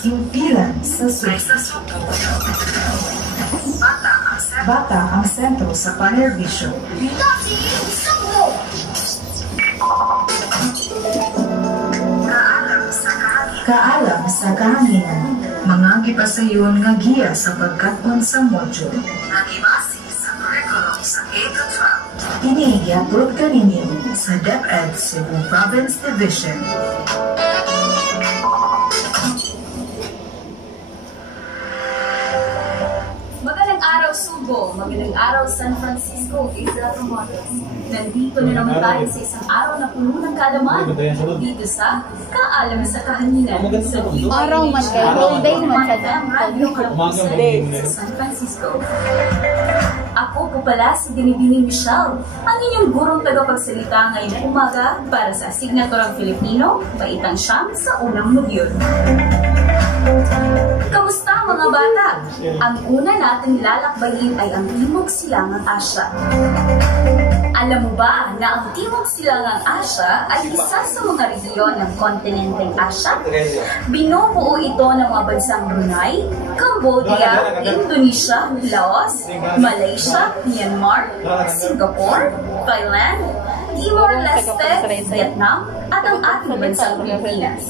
Impilan sa suko. Bata ang sentro sa panerbisyo. Kaalam sa kahanginan. Mga gipasayon nga giya sa pagkaton sa module. Nagibasi sa curriculum sa K-12. Iniigyatod kaninyo sa DepEd Cebu Province Division. Magandang araw Subo, magandang araw San Francisco, Isla Romotos. Nandito na naman tayo sa isang araw na puno ng kaalaman dito sa Kaalam sa Kahanginan sa Araw man kayo, whole day man sa San Francisco. Ako po pala si Binibining Michelle, ang inyong gurong tagapagsalita ngayong umaga para sa Asignaturang Filipino, Baitang Siyam sa unang module. Kamusta mga bata? Ang una nating lalakbayin ay ang Timog Silangang Asya. Alam mo ba na ang Timog Silangang Asya ay isa sa mga rehiyon ng kontinenteng Asya? Binubuo ito ng mga bansang Brunei, Cambodia, Indonesia, Laos, Malaysia, Myanmar, Singapore, Thailand, Timor-Leste, Vietnam, at ang ating bansang Pilipinas.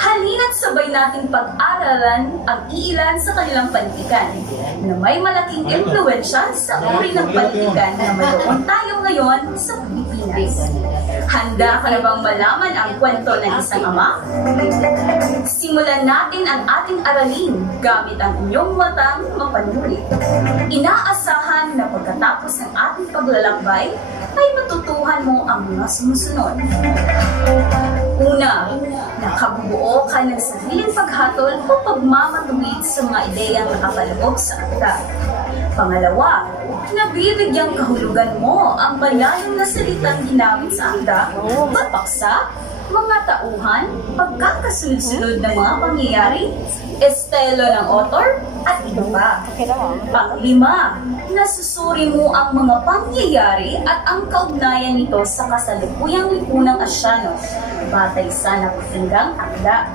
Halina't sabay nating pag-aralan ang iilan sa kanilang panitikan na may malaking impluwensya sa uri ng panitikan na mayroon tayo ngayon sa Pilipinas. Handa ka na bang malaman ang kwento ng isang ama? Simulan natin ang ating aralin gamit ang inyong matang mapanuri. Inaasahan na pagkatapos ng ating paglalakbay ay matutuhan mo ang mga sumusunod. Una, nakabubuo ka ng sariling paghatol o pagmamatuwid sa mga ideyang nakapaloob sa akda. Pangalawa, nabibigyang kahulugan mo ang malayong na salitang ginamit sa akda, papaksa, mga tauhan, pagkakasunod-sunod ng mga pangyayari, estilo ng author, at iba pa. Panglima, nasusuri mo ang mga pangyayari at ang kaugnayan nito sa kasalukuyang lipunang Asyano, batay sa napakinggang akda.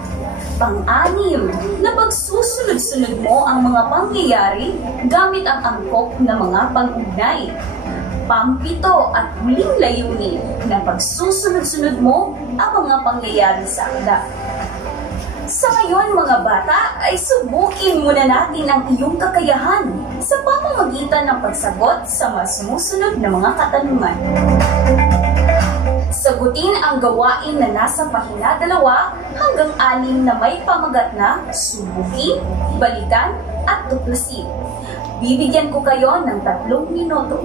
Pang-anim, na pagsusunod-sunod mo ang mga pangyayari gamit ang angkop na mga pag-ugnay. Pang-pito at huling layunin na pagsusunod-sunod mo ang mga pangyayari sa akda. Sa ngayon mga bata ay subukin muna natin ang iyong kakayahan sa pamamagitan ng pagsagot sa mga sumusunod na mga katanungan. Sagutin ang gawain na nasa pahina 2 hanggang 6 na may pamagat na subukin, balikan at tuklasin. Bibigyan ko kayo ng 3 minuto.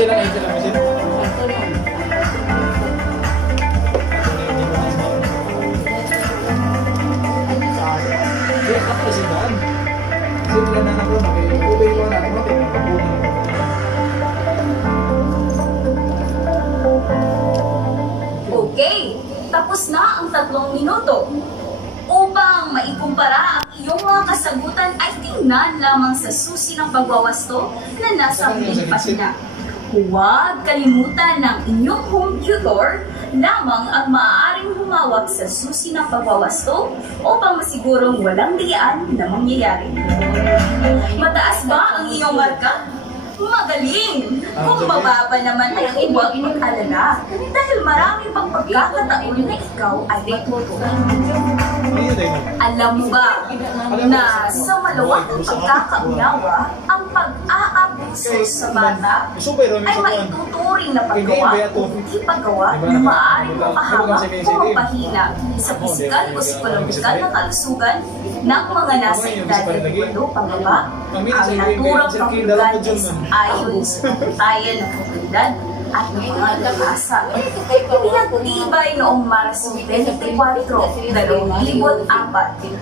sila ngayon sila mo sila. Kaya kapag sigaan. Kasi wala na ako, mag-ubay ko na ako, mag-ubay. Okay, tapos na ang 3 minuto. Upang maikumpara ang iyong mga kasagutan ay tingnan lamang sa susi ng pagwawasto na nasa huling pahina. Huwag kalimutan ng inyong home tutor lamang ang maaaring humawak sa susi ng pagwawasto upang masigurong walang diyan na mangyayari. Mataas ba ang iyong marka? Magaling! Kung mababa naman ay huwag mag-alala dahil marami pang pagkakataon na ikaw ay matutunan. Alam mo ba na sa malawakang pagkakaunawa, ang pag-aabuso sa bata ay maituturing na paggawa o hindi paggawa na maaaring mapahamak o mapahina sa pisikal o psikologikal na kalusugan ng mga nasa edad na 8 pangaba. Ang naturang kahulugan ay tayo ng komunidad at ng mga lamasa. Pinagtibay noong Marso 24, 2004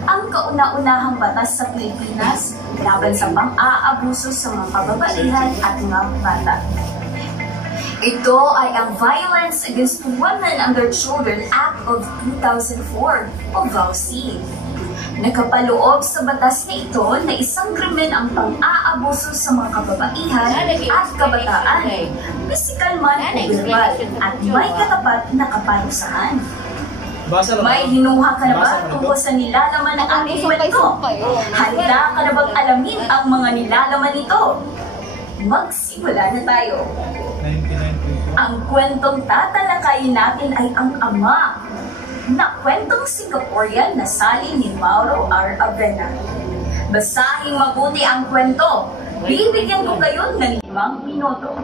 ang kauna-unahang batas sa Pilipinas laban sa pang-aabuso sa mga kababaihan at mga bata. Ito ay ang Violence Against Women and Their Children Act of 2004 o VAUC. Nakapaloob sa batas na ito na isang krimen ang pang-aabuso sa mga kababaihan at kabataan, pisikal man o verbal, at may katapat na kaparusahan. May hinuha ka na ba tungkol sa nilalaman ng ating kwento? Handa ka na bang alamin ang mga nilalaman nito? Magsimula na tayo. Ang kwentong tatalakayin natin ay ang ama na kwentong Singaporean na salin ni Mauro R. Avena. Basahin mabuti ang kwento. Bibigyan ko kayo ng 5 minuto.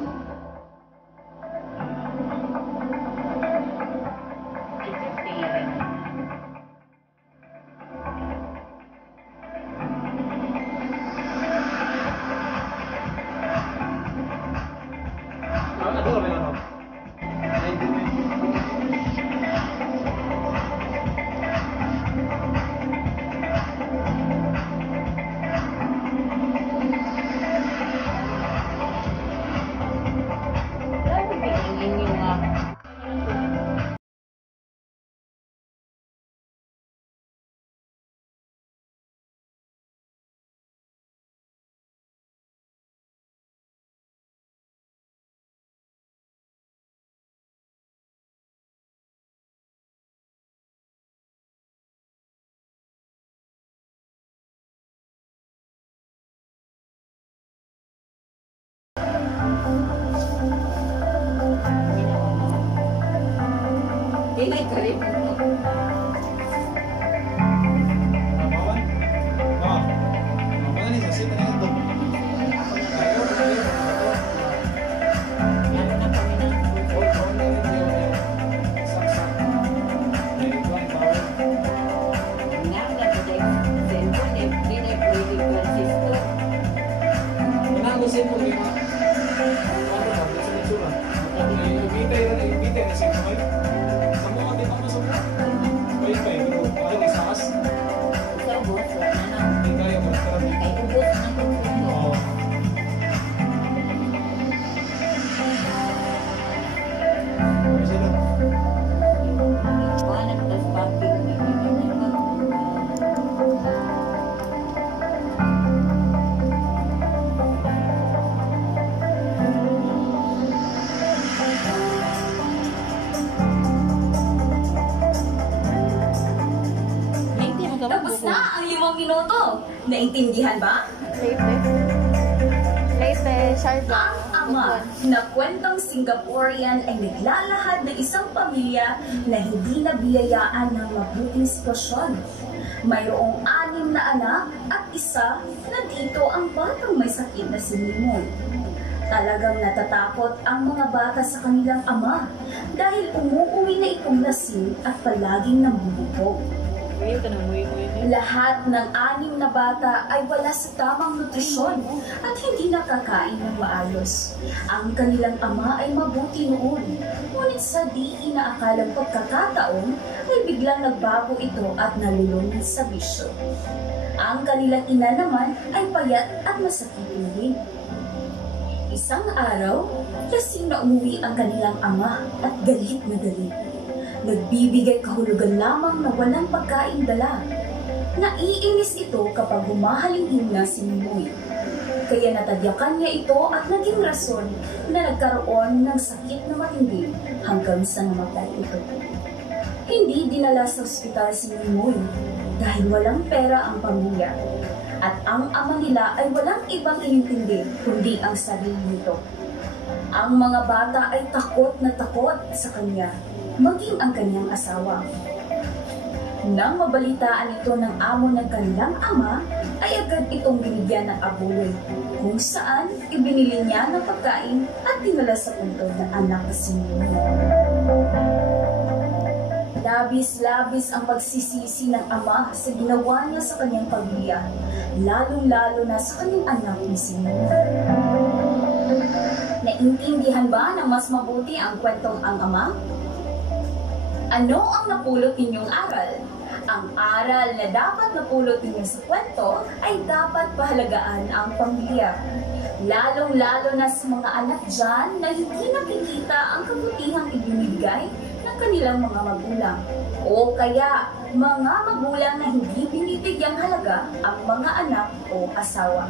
Tapos na ang 5 minuto. Naintindihan ba? Ang ama na kwentong Singaporean ay naglalahad ng isang pamilya na hindi nabiyayaan ng mabuting sitwasyon. Mayroong 6 na anak at isa na dito ang batang may sakit na sinimon. Talagang natatakot ang mga bata sa kanilang ama dahil umuuwi na itong lasing at palaging nambubukog. Kayo ka nang muwi-muwi niya. Lahat ng 6 na bata ay wala sa tamang nutrisyon at hindi nakakain ng maayos. Ang kanilang ama ay mabuti noon, ngunit sa di inaakalang pagkakataon ay biglang nagbago ito at nalulunod sa bisyo. Ang kanilang ina naman ay payat at masakitin din. Isang araw, lasing na umuwi ang kanilang ama at galit na galit. Nagbibigay kahulugan lamang na walang pagkain dala. Naiinis ito kapag humahalingin na si Mimoy. Kaya natadyakan niya ito at naging rason na nagkaroon ng sakit na matindi hanggang sa namatay ito. Hindi dinala sa ospital si Mimoy dahil walang pera ang pamilya. At ang ama nila ay walang ibang inintindi kundi ang sarili nito. Ang mga bata ay takot na takot sa kanya, maging ang kanyang asawa. Nang mabalitaan ito ng amo ng kanilang ama, ay agad itong binigyan ng abuloy, kung saan ibinili niya ng pagkain at dinala sa puntod ng anak na si Mimoy. Labis-labis ang pagsisisi ng ama sa ginawa niya sa kanyang pamilya, lalong-lalo na sa kanyang anak ni si Mimoy. Naintindihan ba na mas mabuti ang kwentong ang ama? Ano ang napulot ninyong aral? Ang aral na dapat napulot ninyo sa kwento ay dapat pahalagaan ang pamilya. Lalong-lalo na sa mga anak dyan na hindi nakikita ang kabutihang ibinibigay ng kanilang mga magulang. O kaya, mga magulang na hindi binibigyang halaga ang mga anak o asawa.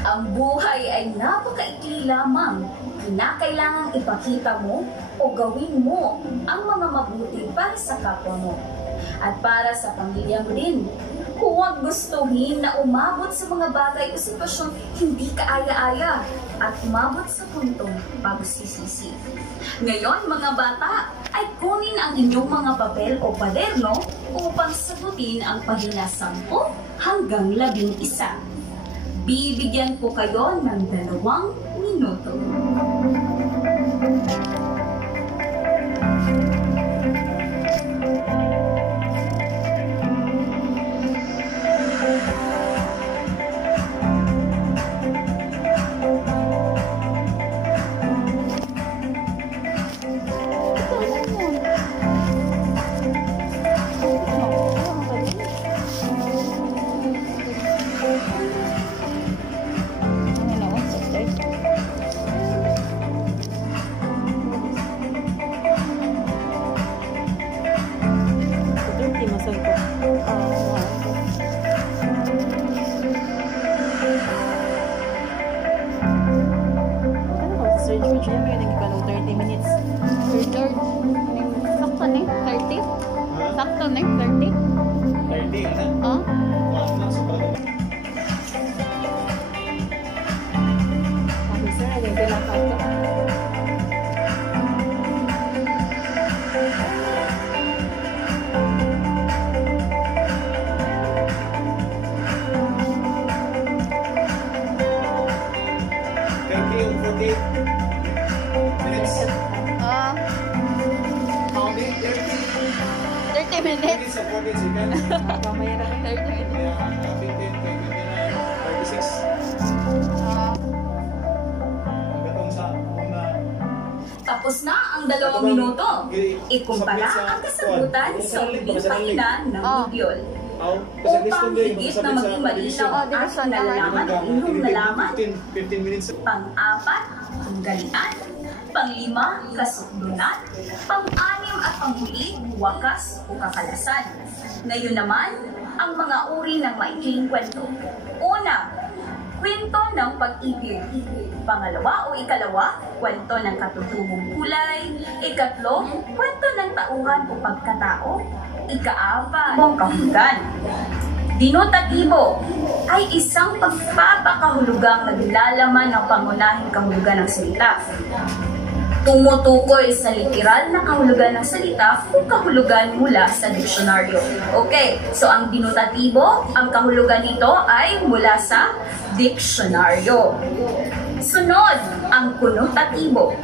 Ang buhay ay napakaikli lamang. Kinakailangang ipakita mo o gawin mo ang mga mabuti para sa kapwa mo. At para sa pamilya mo din. Huwag gustuhin na umabot sa mga bagay o sitwasyong hindi kaaya-aya at umabot sa puntong pagsisisi. Ngayon mga bata, ay kunin ang inyong mga papel o kwaderno upang sagutin ang pahina 10 hanggang 11. Bibigyan ko kayo ng 2 minuto. Sakto na, 30? 30, ano? Oh? Sabi sir, ay pinakato. Ah, How many? 30 minutes. Minutes of 40 seconds. Pamaya na 30 minutes. Yeah, 15, 29, 36. Ah, Hanggang sa una. Tapos na ang 2 minuto. Ikumpara ang kasagutan sa uling pahina ng module. Upang higit na maging malinaw ang ating nalalaman at inyong nalaman. 15 minutes. Pang-4, panggalian. Pang-5, kasukdunan. Pang-6 at pang-7, wakas o kakalasan. Ngayon naman, ang mga uri ng maikling kwento. Una, kwento ng pag-ibig. Pangalawa o ikalawa, kwento ng katutubong kulay. Ikatlo, kwento ng tauhan o pagkatao. Ika-4, kahulugan. Dinotatibo ay isang pagpapakahulugang naglalaman ng pangunahing kahulugan ng salita. Tumutukoy sa literal na kahulugan ng salita o kahulugan mula sa diksyonaryo. Okay, so ang dinotatibo, ang kahulugan nito ay mula sa diksyonaryo. Sunod, ang konotatibo.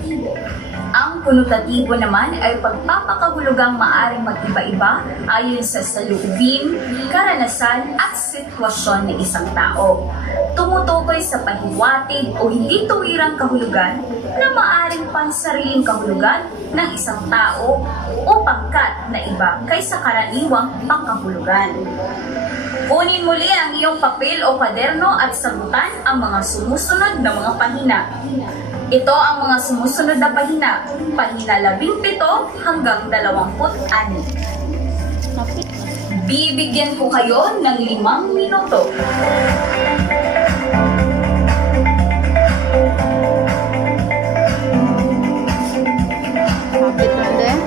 Ang konotatibo naman ay pagpapakahulugang maaring mag-iba-iba ayon sa saloobin, karanasan at sitwasyon ng isang tao. Tumutukoy sa pahiwatig o hindi tuwirang kahulugan na maaring pansariling kahulugan ng isang tao o pangkat na iba kaysa karaniwang pangkahulugan. Kunin muli ang iyong papel o kwaderno at sagutan ang mga sumusunod na mga pahina. Ito ang mga sumusunod na pahina, pahina 17 hanggang 26. Bibigyan ko kayo ng 5 minuto. Kapit na din.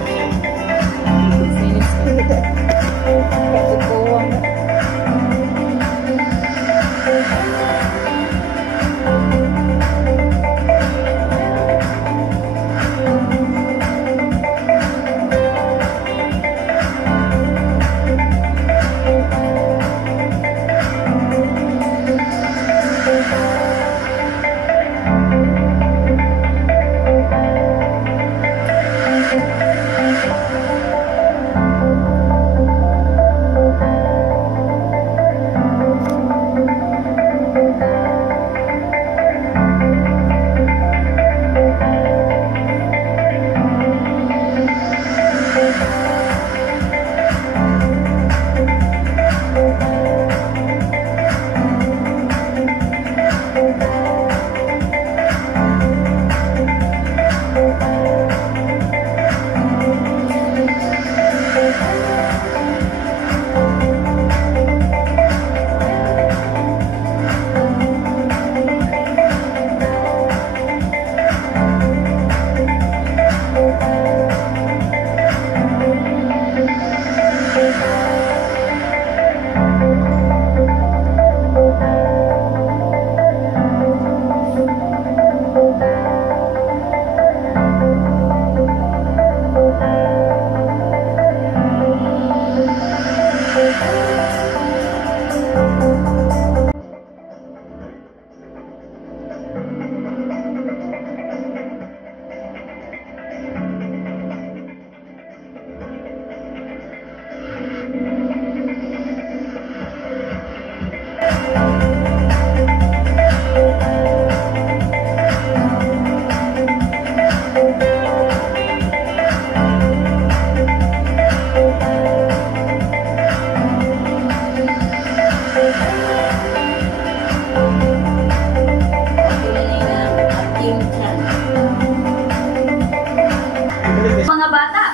Mga bata,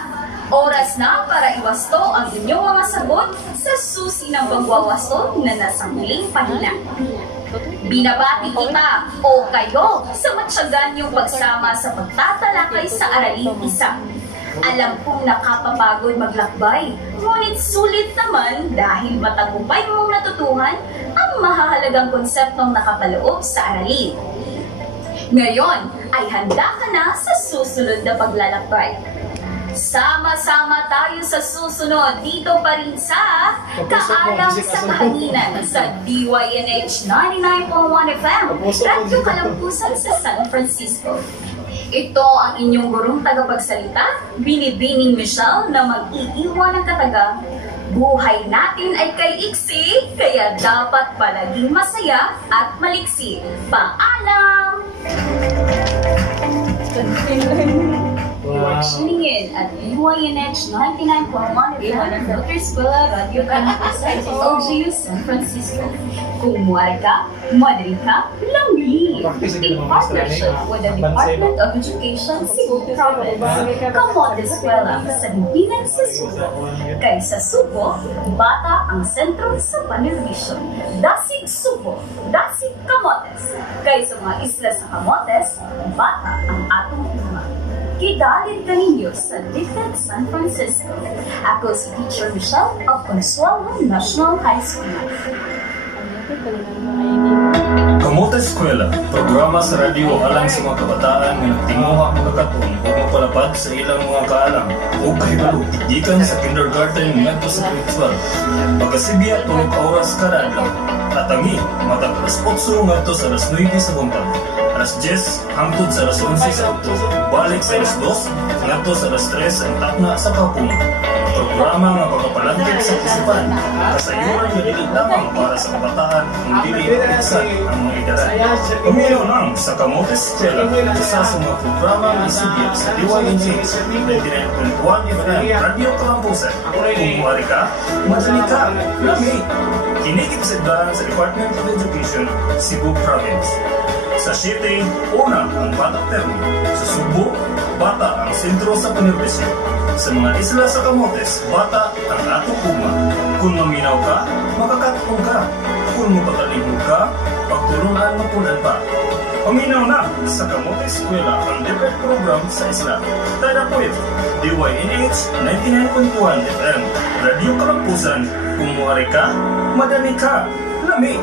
oras na para iwasto ang inyong mga sagot sa susi ng pagwawasto na nasa huling pahina. Binabati kita o kayo sa matyagan niyong pagsama sa pagtatalakay sa araling isa. Alam kong nakapapagod maglakbay, ngunit sulit naman dahil matagumpay mong natutuhan ang mahahalagang konseptong nakapaloob sa aralin. Ngayon ay handa ka na sa susunod na paglalakbay. Sama-sama tayo sa susunod dito pa rin sa Kaalam sa Kahanginan sa DYNH 99.1 FM, Radyo Kalampusan sa San Francisco. Ito ang inyong gurong tagapagsalita, Binibining Michelle, na mag-iiwan ng katagang, buhay natin ay kay iksi, kaya dapat palaging masaya at maliksi. Paalam! You are tuning in at DYNH 99.1 FM ng Dr. Escuela Radio Kalampusan sa LGU San Francisco. Kung muwari ka, madali ka, langli! In partnership with the Department of Education, Cebu Province, Kamote Escuela sa Himpinan sa Subo. Kay sa Subo, bata ang sentro sa panerbisyon. Dasig Subo, Dasig Kamotes. Kay sa mga isla sa Kamotes, bata ang atong luma. Kidalin ka ninyo sa DFED San Francisco. Ako si Teacher Michelle of Consuelo National High School. Kamote Eskwela, programa sa radyo alang sa mga kabataan nga nagtinguha mga katon o mapalapad sa ilang mga kaalam o kahibalo gikan sa kindergarten ngadto sa grade 12. Pagkasibya tulog oras kada adlaw. At ang matag alas 8 ngadto sa alas 9 sa buntag. alas 10 hangtod sa alas 11 sa adto. Balik sa alas 2 ngadto sa alas 3 ang takna sa kapung. Programa nga pagpapalagkit sa isipan, kasayuran nga dili lamang para sa kabataan, ang dili iksan ang mga edad. Umiyaw lang sa Camotes Eskwela, isa sa mga programa nga isugya sa DYNJ, 99.1 FM Radio Kalampusan. Kung muwari ka, madali ka, lami. Kinikip sa sa Department of Education, Cebu Province. Sa City, una ang Bata Termo. Sa Subo, Bata ang sentro sa Punirbisyo. Sa mga isla sa Camotes, Bata ang atong ugma. Kung maminaw ka, makakatulong ka. Kung mapatalibog ka, pagtulungan mapunan pa. Paminaw na sa Camotes Eskwela ang different program sa isla. Tada po ito, DYNH 99.1 FM, Radio Kalampusan. Kung muwari ka, madali ka, lami.